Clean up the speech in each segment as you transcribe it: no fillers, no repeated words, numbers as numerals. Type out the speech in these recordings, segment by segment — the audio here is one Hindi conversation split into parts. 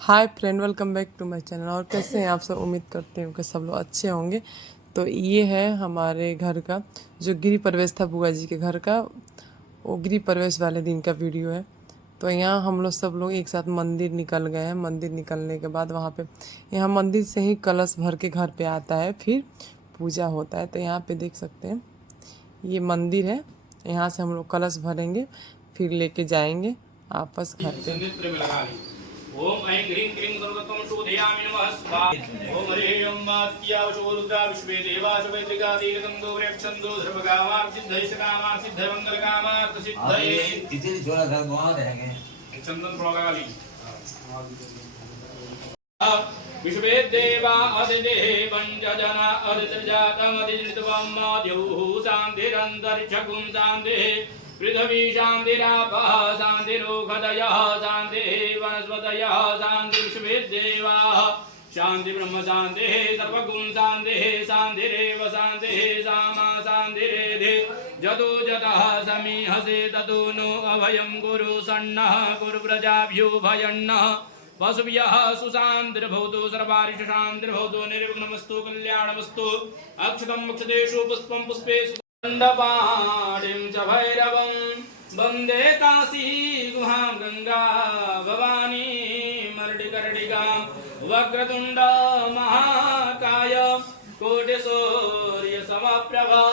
Hi friend, welcome back to my channel. और कैसे हैं आप सब? उम्मीद करते हैं कि सब लोग अच्छे होंगे। तो ये है हमारे घर का जो गृह प्रवेश था बुआ जी के घर का, वो गृह प्रवेश वाले दिन का वीडियो है। तो यहाँ हम लोग सब लोग एक साथ मंदिर निकल गए हैं। मंदिर निकलने के बाद वहाँ पे यहाँ मंदिर से ही कलश भर के घर पे आता है, फिर पूजा होता है। तो यहाँ पे देख सकते हैं ये मंदिर है। यहाँ से हम लोग कलश भरेंगे, फिर लेके जाएंगे आपस घर पे। ओम ऐं ह्रीं क्लीं सर्वतम शोधयामि नमः स्वाहा। ओम हरिः ओम मात्या शोरुद्रा विश्वे देवास वैद्रिका दीर्घंदो प्रेक्षंदो सर्वकामार्थ सिद्धये सकामार्थ सिद्धये मंगलकामार्थ सिद्धये। इतनी थोड़ा सा वहाँ रहेंगे चंदन प्रोगाली विश्वे देवा अदिदेः पंचजना अदितजातम अदितवम द्यौः शान्तिरन्तरिक्षगुं शान्तिः पृथ्वी शान्तिरापः शान्तिरोषधयः शान्तिः वनस्पतयः शान्ति विश्वेदेवाः शान्ति ब्रह्म शान्तिः सर्वगुण शान्तिः शान्तिरेव शान्तिः सामा शान्तिरेधि जतो जतः समीहसे ततो नो अभयं कुरु सन्नः कुरु प्रजाभ्यो भयन्नः पशुभ्यः सुशान्तिर्भवतु सर्वारिषशान्तिर्भवतु निर्विघ्नमस्तु कल्याणमस्तु अक्षतं अक्षतेषु पुष्पं पुष्पेषु दण्डपाणिं च भैरवं वन्दे काशी गुहां गंगा भवानी मर्डिकर्डिकां वक्रतुण्ड महाकाय कोटिसूर्य समप्रभा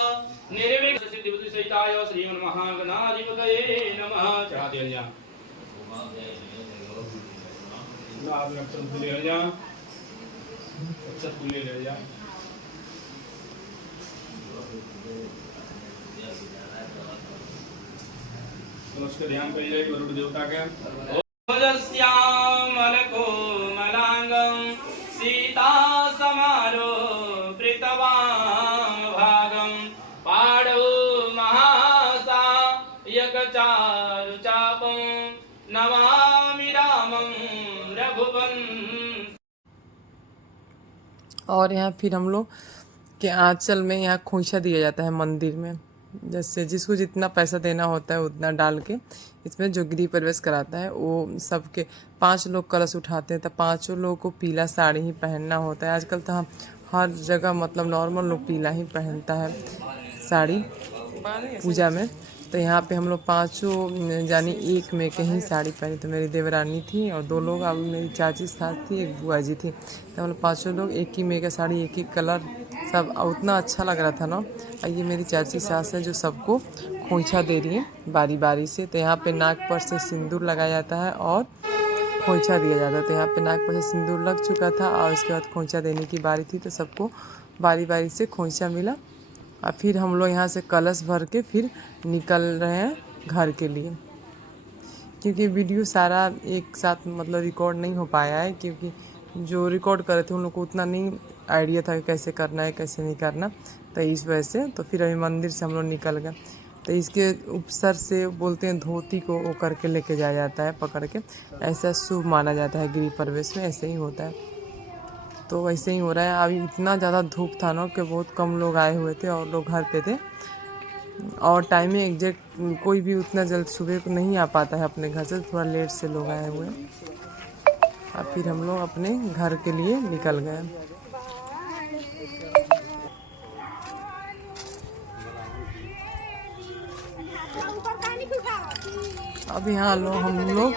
निर्विघ्न सिद्धिबुद्धि सहिताय श्रीमन्महागणाधिपतये नमः। चाहते आप अक्षत ले जा, अक्षत ले जा। तो उसका ध्यान करिए वरुण देवता का। ओजस्यामलकोमलांगं सीता समारो प्रीतवां भागं पाडो महासायक चारुचापं नमामि रामं रघुवंश। और यहाँ फिर हम लोग के आंचल में यहाँ खोइछा दिया जाता है मंदिर में। जैसे जिसको जितना पैसा देना होता है उतना डाल के इसमें जो गृह प्रवेश कराता है वो सबके 5 लोग कलश उठाते हैं। तो 5 लोगों को पीला साड़ी ही पहनना होता है। आजकल तो हम हर जगह मतलब नॉर्मल लोग पीला ही पहनता है साड़ी पूजा में। तो यहाँ पे हम लोग 5 जानी एक में के ही साड़ी पहनी। तो मेरी देवरानी थी और 2 लोग, अब मेरी चाची साथ थी, एक बुआ जी थी। तो हम लोग 5 लोग एक ही में का साड़ी, एक ही कलर, सब उतना अच्छा लग रहा था ना। और ये मेरी चाची सास है जो सबको खोइछा दे रही है बारी बारी से। तो यहाँ पे नाक पर से सिंदूर लगाया जाता है और खोइछा दिया जाता है। तो यहाँ पे नाक पर से सिंदूर लग चुका था और उसके बाद खोइछा देने की बारी थी। तो सबको बारी बारी से खोइछा मिला। और फिर हम लोग यहाँ से कलश भर के फिर निकल रहे हैं घर के लिए। क्योंकि वीडियो सारा एक साथ मतलब रिकॉर्ड नहीं हो पाया है, क्योंकि जो रिकॉर्ड करे थे उन लोग को उतना नहीं आइडिया था कि कैसे करना है कैसे नहीं करना। तो इस वजह से तो फिर अभी मंदिर से हम लोग निकल गए। तो इसके उपसर से बोलते हैं धोती को वो करके लेके जाया जाता है पकड़ के। ऐसा शुभ माना जाता है गृह प्रवेश में, ऐसे ही होता है। तो वैसे ही हो रहा है। अभी इतना ज़्यादा धूप था ना कि बहुत कम लोग आए हुए थे और लोग घर पे थे। और टाइमिंग एग्जैक्ट कोई भी उतना जल्द सुबह को नहीं आ पाता है अपने घर से, थोड़ा लेट से लोग आए हुए हैं। और फिर हम लोग अपने घर के लिए निकल गए। अब यहाँ हम लोग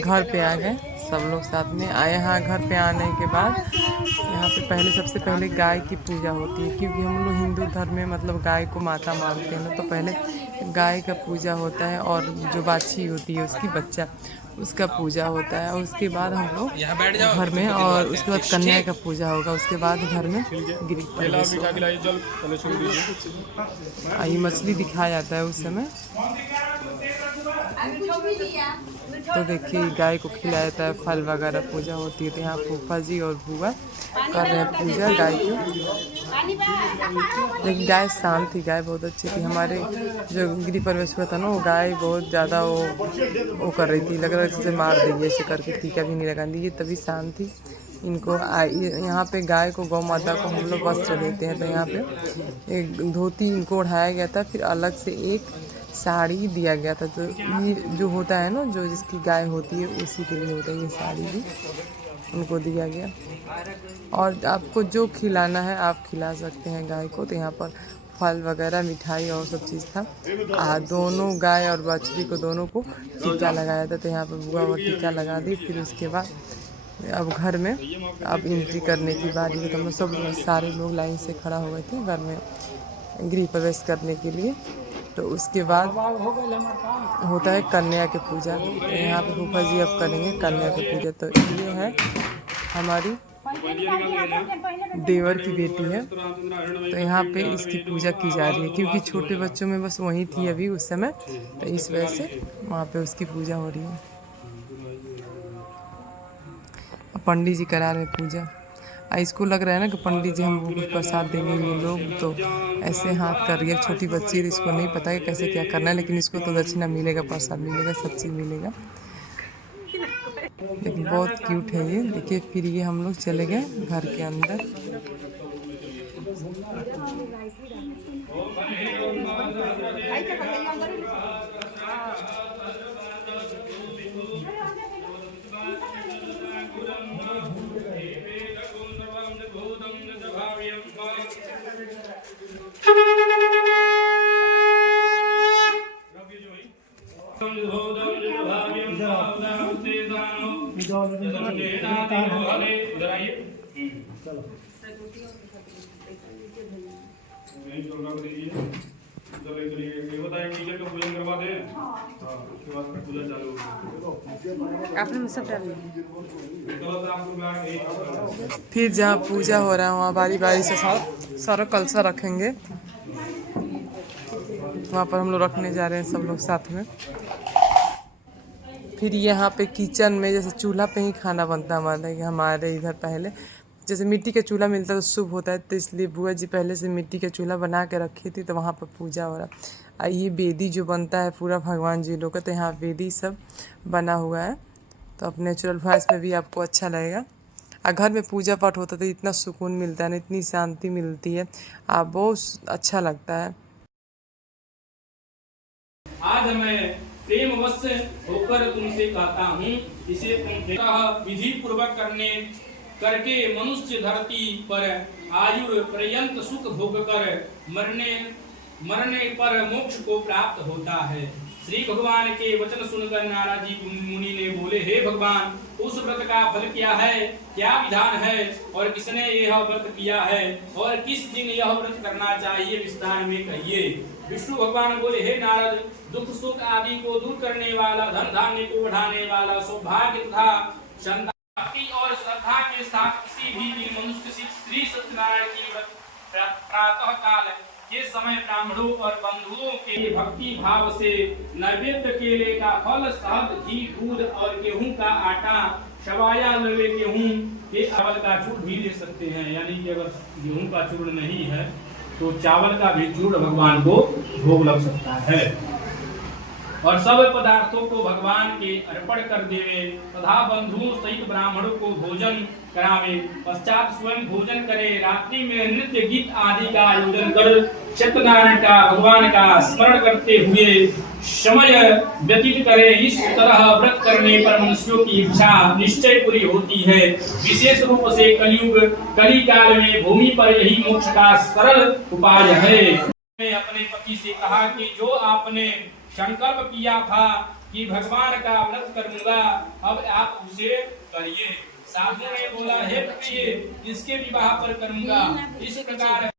घर पे आ गए, सब लोग साथ में आए। यहाँ घर पे आने के बाद यहाँ पे पहले सबसे पहले गाय की पूजा होती है। क्योंकि हम लोग हिंदू धर्म में मतलब गाय को माता मानते हैं। तो पहले गाय का पूजा होता है और जो बाछी होती है उसकी बच्चा, उसका पूजा होता है। और उसके बाद हम लोग घर में, और उसके बाद कन्या का पूजा होगा। उसके बाद घर में गृह प्रवेश होगा। ये मछली दिखाया जाता है उस समय। तो देखिए गाय को खिलाया जाता है, फल वगैरह पूजा होती है। तो यहाँ फूफा जी और बुआ कर रहे हैं पूजा गाय की। लेकिन गाय शांत थी, गाय बहुत अच्छी थी। हमारे जो गृह प्रवेश हुआ था ना, वो गाय बहुत ज़्यादा वो कर रही थी, लग रहा है जैसे मार देगी ऐसे करके, टीका भी नहीं लगा दी, तभी शांत थी। इनको यहाँ पे गाय को, गौ माता को हम लोग वस्त्र देते हैं। तो यहाँ पे एक धोती इनको ओढ़ाया गया था। फिर अलग से एक साड़ी दिया गया था। तो ये जो होता है ना, जो जिसकी गाय होती है उसी के लिए होता है ये साड़ी भी उनको दिया गया। और आपको जो खिलाना है आप खिला सकते हैं गाय को। तो यहाँ पर फल वगैरह, मिठाई और सब चीज़ था। दोनों गाय और बछड़ी को दोनों को टीका लगाया था। तो यहाँ पर बुआ वो टीका लगा दी। फिर उसके बाद अब घर में अब एंट्री करने की बारी है। तो हम सब सारे लोग लाइन से खड़ा हो गए थे घर में गृह प्रवेश करने के लिए। तो उसके बाद होता है कन्या की पूजा। तो यहाँ पे फूफा जी अब करेंगे कन्या की पूजा। तो ये है हमारी देवर की बेटी है। तो यहाँ पे इसकी पूजा की जा रही है क्योंकि छोटे बच्चों में बस वही थी अभी उस समय। तो इस वजह से वहाँ पे उसकी पूजा हो रही है। पंडित जी करा रहे पूजा। इसको लग रहा है ना कि पंडित जी हमको कुछ प्रसाद देंगे। ये लोग तो ऐसे हाथ कर रही है, छोटी बच्ची है, इसको नहीं पता है कैसे क्या करना है। लेकिन इसको तो दक्षिणा मिलेगा, प्रसाद मिलेगा, सब चीज़ मिलेगा। लेकिन बहुत क्यूट है ये। देखिए फिर ये हम लोग चले गए घर के अंदर। फिर जहाँ पूजा हो रहा है वहाँ बारी बारी से सारा कलसा रखेंगे। वहाँ पर हम लोग रखने जा रहे हैं सब लोग साथ में। फिर यहाँ पे किचन में जैसे चूल्हा पे ही खाना बनता है हमारे इधर। पहले जैसे मिट्टी का चूल्हा मिलता है तो शुभ होता है, तो इसलिए बुआ जी पहले से मिट्टी का चूल्हा बना के रखी थी। तो वहाँ पर पूजा हो रहा। ये बेदी जो बनता है पूरा भगवान जी लोग का, तो यहाँ बेदी सब बना हुआ है। तो अब नेचुरल वॉइस में भी आपको अच्छा लगेगा। घर में पूजा पाठ होता है तो इतना सुकून मिलता है ना, इतनी शांति मिलती है, बहुत अच्छा लगता है। आज मैं प्रेम वश होकर तुमसे कहता हूँ, इसे तुम विधि पूर्वक करके मनुष्य धरती पर आयु पर्यंत सुख भोग कर मरने पर मोक्ष को प्राप्त होता है। श्री भगवान के वचन सुनकर नारद जी मुनि ने बोले, हे भगवान, उस व्रत का फल क्या है, क्या विधान है, और किसने यह व्रत किया है, और किस दिन यह व्रत करना चाहिए, विस्तार में कहिए। विष्णु भगवान बोले, हे नारद, दुख सुख आदि को दूर करने वाला, धन धान्य को बढ़ाने वाला, सौभाग्य तथा संतान और श्रद्धा के साथ किसी भी दिन मनुष्य श्री सत्यनारायण की व्रत प्रातः काल के समय ब्राह्मणों और बंधुओं के भक्ति भाव से नैवेद्य केले का फल, शहद, घी, दूध और गेहूं का आटा, शवाया लवे गेहूं के चावल का चूर्ण भी ले सकते हैं। यानी कि अगर गेहूं का चूर्ण नहीं है तो चावल का भी चूर्ण भगवान को भोग लग सकता है। और सब पदार्थों को भगवान के अर्पण कर देवे तथा बंधुओं सहित ब्राह्मणों को भोजन करावे। पश्चात स्वयं भोजन करे। रात्रि में नृत्य गीत आदि का आयोजन कर सत्यनारायण का, भगवान का स्मरण करते हुए समय व्यतीत करे। इस तरह व्रत करने पर मनुष्यों की इच्छा निश्चय पूरी होती है। विशेष रूप से कली काल में भूमि पर यही मोक्ष का सरल उपाय है। मैं अपने पति से कहा कि जो आपने संकल्प किया था कि भगवान का व्रत करूंगा, अब आप उसे करिए। साधु ने बोला, हे प्रिय, इसके विवाह पर करूंगा। इस प्रकार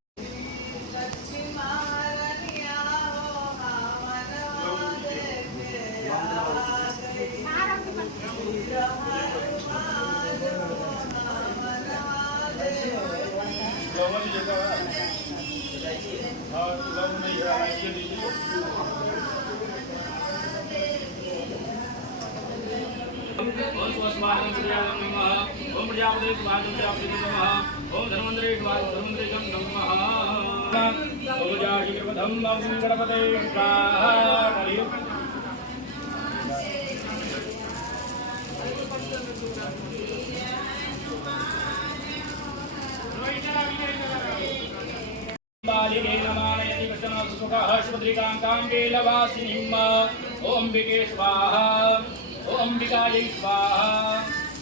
ओम प्रजापते प्रजापति नमः। ओम धन्वंतरे धन्वंतरे नमः। ओम जागृतम गणपते स्वाहा। बालिके नमानयति कृष्णं सुखः शुभद्रिकां काङ्केलवासिनीम् ॐ अम्बिके स्वाहा ॐ अम्बिकायै स्वाहा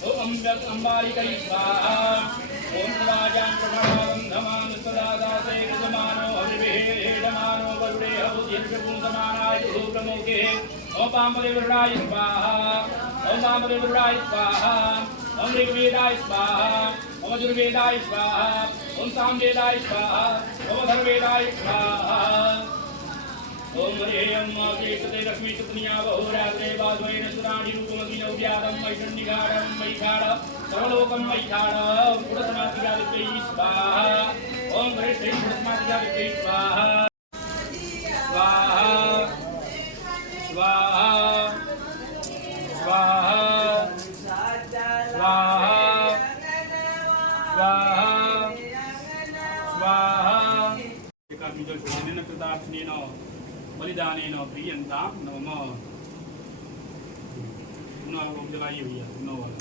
ॐ अम्बालिकै स्वाहा ॐ राजां प्रमाणबन्धमान् सदा दासे कृतमानो हरिभिर्हेडमानो वरुणे हबुद्धिर्विपुंसमानाय प्रमुखे ॐ पाम्पदे वरुणाय स्वाहा ॐ पाम्पदे वरुणाय स्वाहा ॐ ऋग्वेदाय स्वाहा ॐ यजुर्वेदाय स्वाहा ॐ सामवेदाय स्वाहा ॐ अथर्ववेदाय स्वाहा ॐ हरियं केशते लक्ष्मीसुतनिया बहुरात्रे वासवेन सुराणि रूपमतिनौ व्यादं वैषण्यगाढं वैखाड सर्वलोकं वैखाड पुरस्मादित्यै स्वाहा ॐ गणेशै पुरस्मादित्यै स्वाहा स्वाहा स्वाहा स्वाहा स्वाहा स्वाहा स्वाहा एकात्मिजल पूजनेन कृतार्थनेन बलिदानेन प्रियन्तां नमः पुनः ओम जलाइए भैया नौ वाला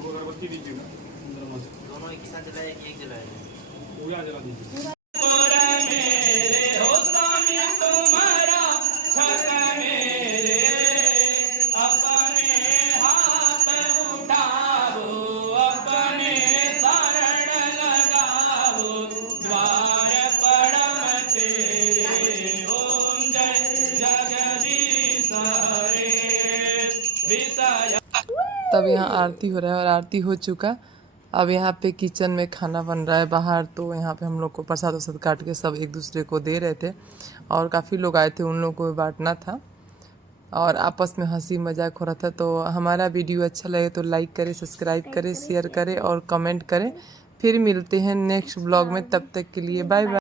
वो अगरबत्ती दीजिएगा दोनों एक साथ जलाए कि एक जलाए वो यहाँ जला दीजिए तब यहाँ आरती हो रहा है और आरती हो चुका। अब यहाँ पे किचन में खाना बन रहा है बाहर, तो यहाँ पे हम लोग को प्रसाद वसाद काट के सब एक दूसरे को दे रहे थे और काफ़ी लोग आए थे, उन लोगों को भी बांटना था और आपस में हंसी मजाक हो रहा था। तो हमारा वीडियो अच्छा लगे तो लाइक करें, सब्सक्राइब करें, शेयर करें और कमेंट करें। फिर मिलते हैं नेक्स्ट ब्लॉग में, तब तक के लिए बाय बाय।